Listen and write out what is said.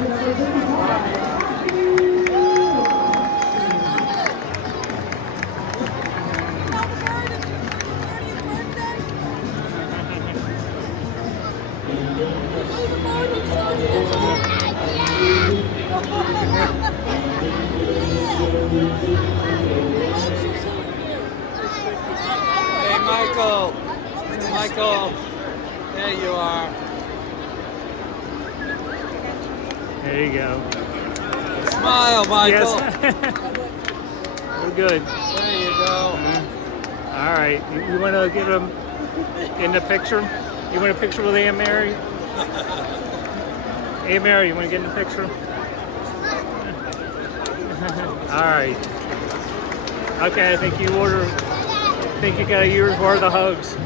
Hey, Michael. Michael. There you are. There you go. Smile, Michael. Yes. We're good. There you go. All right. You want to get them in the picture? You want a picture with Aunt Mary? Aunt Mary, you want to get in the picture? All right. Okay, I think you got a year's worth of hugs.